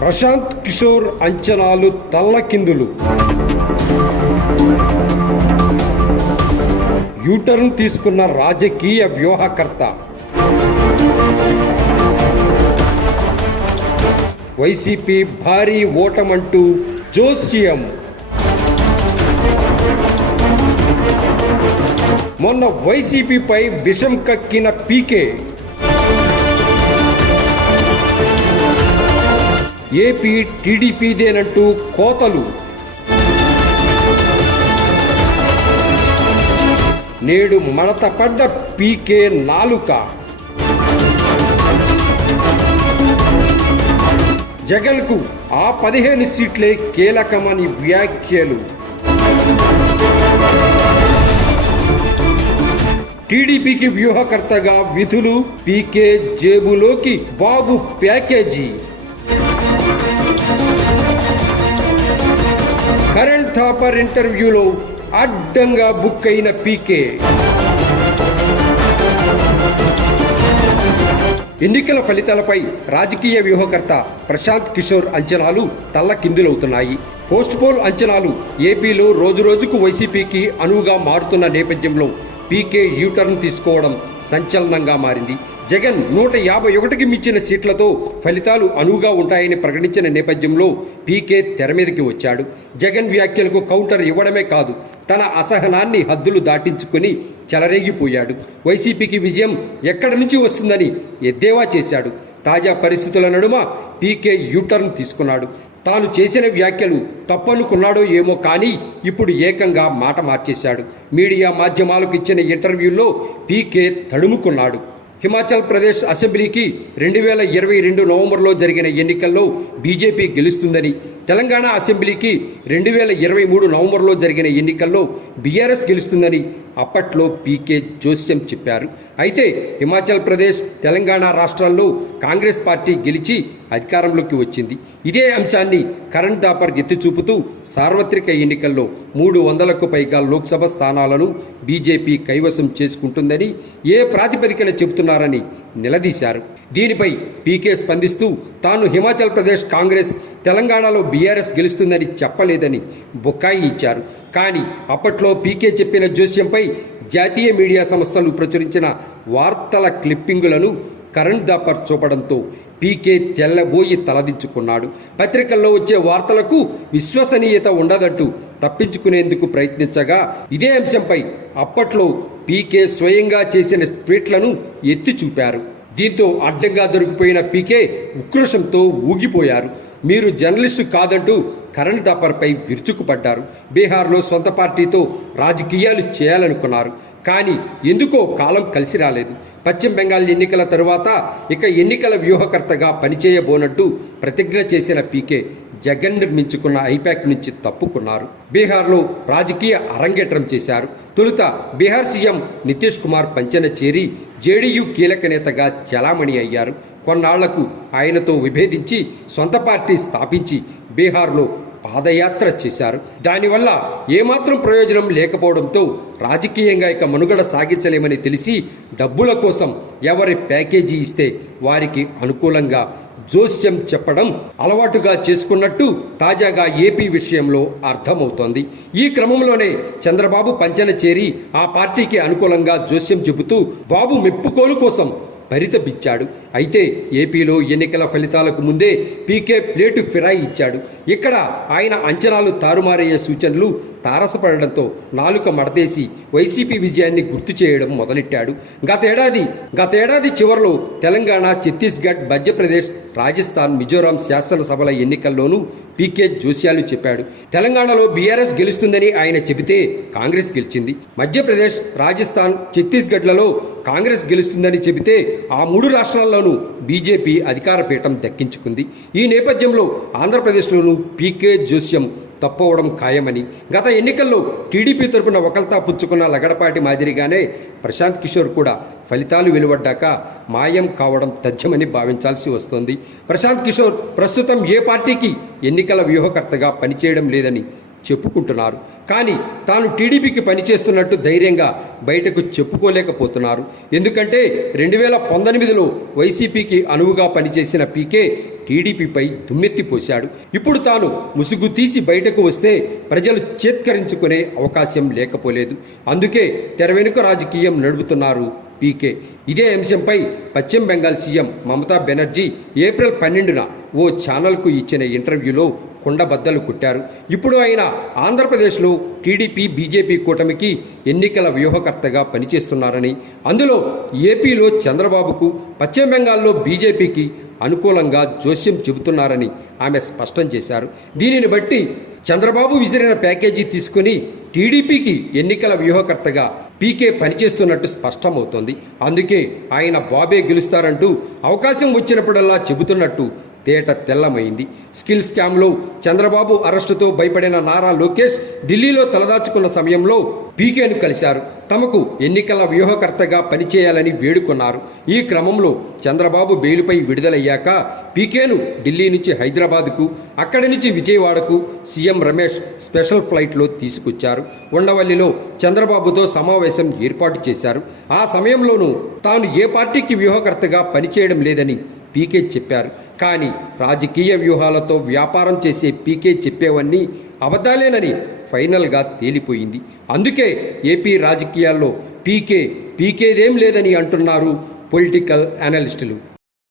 ప్రశాంత్ కిషోర్ అంచనాలు తల్లకిందులు. యూటర్న్ తీసుకున్న రాజకీయ వ్యూహకర్త. వైసీపీ భారీ ఓటమంటూ జోస్యం. మొన్న వైసీపీపై విషం కక్కిన పీకే. ఏపీ టీడీపీదేనంటూ కోతలు. నేడు మడత పడ్డ పీకే నాలుక. జగన్కు ఆ 15 సీట్లే కీలకమని వ్యాఖ్యలు. టీడీపీకి వ్యూహకర్తగా విధులు. పీకే జేబులోకి బాబు ప్యాకేజీ. కరణ్ థాపర్ ఇంటర్వ్యూలో అడ్డంగా బుక్ అయిన పీకే. ఎన్నికల ఫలితాలపై రాజకీయ వ్యూహకర్త ప్రశాంత్ కిషోర్ అంచనాలు తల్లకిందులవుతున్నాయి. పోస్ట్ పోల్ అంచనాలు ఏపీలో రోజురోజుకు వైసీపీకి అనువుగా మారుతున్న నేపథ్యంలో పీకే యూటర్న్ తీసుకోవడం సంచలనంగా మారింది. జగన్ 151కి మించిన సీట్లతో ఫలితాలు అనువుగా ఉంటాయని ప్రకటించిన నేపథ్యంలో పీకే తెర మీదకి వచ్చాడు. జగన్ వ్యాఖ్యలకు కౌంటర్ ఇవ్వడమే కాదు, తన అసహనాన్ని హద్దులు దాటించుకుని చెలరేగిపోయాడు. వైసీపీకి విజయం ఎక్కడి నుంచి వస్తుందని ఎద్దేవా చేశాడు. తాజా పరిస్థితుల నడుమ పీకే యూటర్న్ తీసుకున్నాడు. తాను చేసిన వ్యాఖ్యలు తప్పనుకున్నాడో ఏమో కానీ ఇప్పుడు ఏకంగా మాట మార్చేశాడు. మీడియా మాధ్యమాలకు ఇచ్చిన ఇంటర్వ్యూల్లో పీకే తడుముకున్నాడు. హిమాచల్ ప్రదేశ్ అసెంబ్లీకి 2022 నవంబర్లో జరిగిన ఎన్నికల్లో బీజేపీ గెలుస్తుందని, తెలంగాణ అసెంబ్లీకి 2023 నవంబర్లో జరిగిన ఎన్నికల్లో బీఆర్ఎస్ గెలుస్తుందని అప్పట్లో పీకే జోస్యం చెప్పారు. అయితే హిమాచల్ ప్రదేశ్, తెలంగాణ రాష్ట్రాల్లో కాంగ్రెస్ పార్టీ గెలిచి అధికారంలోకి వచ్చింది. ఇదే అంశాన్ని కరణ్ థాపర్ ఎత్తి చూపుతూ సార్వత్రిక ఎన్నికల్లో 300కు పైగా లోక్సభ స్థానాలను బీజేపీ కైవసం చేసుకుంటుందని ఏ ప్రాతిపదికన చెబుతున్నారని నిలదీశారు. దీనిపై పీకే స్పందిస్తూ తాను హిమాచల్ ప్రదేశ్ కాంగ్రెస్, తెలంగాణలో బీఆర్ఎస్ గెలుస్తుందని చెప్పలేదని బొక్కాయి ఇచ్చారు. కానీ అప్పట్లో పీకే చెప్పిన జోస్యంపై జాతీయ మీడియా సంస్థలు ప్రచురించిన వార్తల క్లిప్పింగులను కరణ్ థాపర్ చూపడంతో పీకే తెల్లబోయి తలదించుకున్నాడు. పత్రికల్లో వచ్చే వార్తలకు విశ్వసనీయత ఉండదంటూ తప్పించుకునేందుకు ప్రయత్నించగా ఇదే అంశంపై అప్పట్లో పీకే స్వయంగా చేసిన ట్వీట్లను ఎత్తి చూపారు. దీంతో అడ్డంగా దొరికిపోయిన పీకే ఉక్రోషంతో ఊగిపోయారు. మీరు జర్నలిస్టు కాదంటూ కరణ్ థాపర్పై విరుచుకుపడ్డారు. బీహార్లో సొంత పార్టీతో రాజకీయాలు చేయాలనుకున్నారు. కానీ ఎందుకో కాలం కలిసి రాలేదు. పశ్చిమ బెంగాల్ ఎన్నికల తరువాత ఇక ఎన్నికల వ్యూహకర్తగా పనిచేయబోనట్టు ప్రతిజ్ఞ చేసిన పీకే జగన్ నిర్మించుకున్న ఐపాక్ నుంచి తప్పుకున్నారు. బీహార్లో రాజకీయ అరంగేట్రం చేశారు. తొలుత బీహార్ సీఎం నితీష్ కుమార్ పంచెన చేరి జేడీయూ కీలక నేతగా చలామణి అయ్యారు. కొన్నాళ్లకు ఆయనతో విభేదించి సొంత పార్టీ స్థాపించి బీహార్లో పాదయాత్ర చేశారు. దానివల్ల ఏమాత్రం ప్రయోజనం లేకపోవడంతో రాజకీయంగా ఇక మనుగడ సాగించలేమని తెలిసి డబ్బుల కోసం ఎవరి ప్యాకేజీ ఇస్తే వారికి అనుకూలంగా జోస్యం చెప్పడం అలవాటుగా చేసుకున్నట్టు తాజాగా ఏపీ విషయంలో అర్థమవుతోంది. ఈ క్రమంలోనే చంద్రబాబు పంచెన చేరి ఆ పార్టీకి అనుకూలంగా జోస్యం చెబుతూ బాబు మెప్పుకోలు కోసం పరితపించాడు. అయితే ఏపీలో ఎన్నికల ఫలితాలకు ముందే పీకే ప్లేటు ఫిరాయి ఇచ్చాడు. ఇక్కడ ఆయన అంచనాలు తారుమారయ్యే సూచనలు తారసపడడంతో నాలుక మడతేసి వైసీపీ విజయాన్ని గుర్తు చేయడం మొదలెట్టాడు. గతేడాది చివరిలో తెలంగాణ, ఛత్తీస్గఢ్, మధ్యప్రదేశ్, రాజస్థాన్, మిజోరాం శాసనసభల ఎన్నికల్లోనూ పీకే జోస్యాలు చెప్పాడు. తెలంగాణలో బీఆర్ఎస్ గెలుస్తుందని ఆయన చెబితే కాంగ్రెస్ గెలిచింది. మధ్యప్రదేశ్, రాజస్థాన్, ఛత్తీస్గఢ్లలో కాంగ్రెస్ గెలుస్తుందని చెబితే ఆ 3 రాష్ట్రాల్లోనూ బీజేపీ అధికార పీఠం దక్కించుకుంది. ఈ నేపథ్యంలో ఆంధ్రప్రదేశ్లోనూ పీకే జోస్యం తప్పవడం ఖాయమని, గత ఎన్నికల్లో టీడీపీ తరపున ఒకల్తా పుచ్చుకున్న లగడపాటి మాదిరిగానే ప్రశాంత్ కిషోర్ కూడా ఫలితాలు వెలువడ్డాక మాయం కావడం తథ్యమని భావించాల్సి వస్తోంది. ప్రశాంత్ కిషోర్ ప్రస్తుతం ఏ పార్టీకి ఎన్నికల వ్యూహకర్తగా పనిచేయడం లేదని చెప్పుకుంటున్నారు. కానీ తాను టీడీపీకి పనిచేస్తున్నట్టు ధైర్యంగా బయటకు చెప్పుకోలేకపోతున్నారు. ఎందుకంటే 2019లో వైసీపీకి అనువుగా పనిచేసిన పీకే టీడీపీపై దుమ్మెత్తిపోశాడు. ఇప్పుడు తాను ముసుగు తీసి బయటకు వస్తే ప్రజలు చేత్కరించుకునే అవకాశం లేకపోలేదు. అందుకే తెర వెనుక రాజకీయం నడుపుతున్నారు పీకే. ఇదే అంశంపై పశ్చిమ బెంగాల్ సీఎం మమతా బెనర్జీ ఏప్రిల్ 12న ఓ ఛానల్కు ఇచ్చిన ఇంటర్వ్యూలో కుండబద్దలు కుట్టారు. ఇప్పుడు ఆయన ఆంధ్రప్రదేశ్లో టీడీపీ బీజేపీ కూటమికి ఎన్నికల వ్యూహకర్తగా పనిచేస్తున్నారని, అందులో ఏపీలో చంద్రబాబుకు, పశ్చిమ బెంగాల్లో బీజేపీకి అనుకూలంగా జోస్యం చెబుతున్నారని ఆమె స్పష్టం చేశారు. దీనిని బట్టి చంద్రబాబు విసిరిన ప్యాకేజీ తీసుకుని టీడీపీకి ఎన్నికల వ్యూహకర్తగా పీకే పనిచేస్తున్నట్టు స్పష్టమవుతోంది. అందుకే ఆయన బాబే గెలుస్తారంటూ అవకాశం వచ్చినప్పుడల్లా చెబుతున్నట్టు తేట తెల్లమైంది. స్కిల్ స్కామ్లో చంద్రబాబు అరెస్టుతో భయపడిన నారా లోకేష్ ఢిల్లీలో తలదాచుకున్న సమయంలో పీకేను కలిశారు. తమకు ఎన్నికల వ్యూహకర్తగా పనిచేయాలని వేడుకున్నారు. ఈ క్రమంలో చంద్రబాబు బెయిలుపై విడుదలయ్యాక పీకేను ఢిల్లీ నుంచి హైదరాబాద్కు, అక్కడి నుంచి విజయవాడకు సీఎం రమేష్ స్పెషల్ ఫ్లైట్లో తీసుకొచ్చారు. ఉండవల్లిలో చంద్రబాబుతో సమావేశం ఏర్పాటు చేశారు. ఆ సమయంలోనూ తాను ఏ పార్టీకి వ్యూహకర్తగా పనిచేయడం లేదని పీకే చెప్పారు. కానీ రాజకీయ వ్యూహాలతో వ్యాపారం చేసే పీకే చెప్పేవన్నీ అబద్ధాలేనని ఫైనల్గా తేలిపోయింది. అందుకే ఏపీ రాజకీయాల్లో పీకేదేం లేదని అంటున్నారు పొలిటికల్ అనలిస్టులు.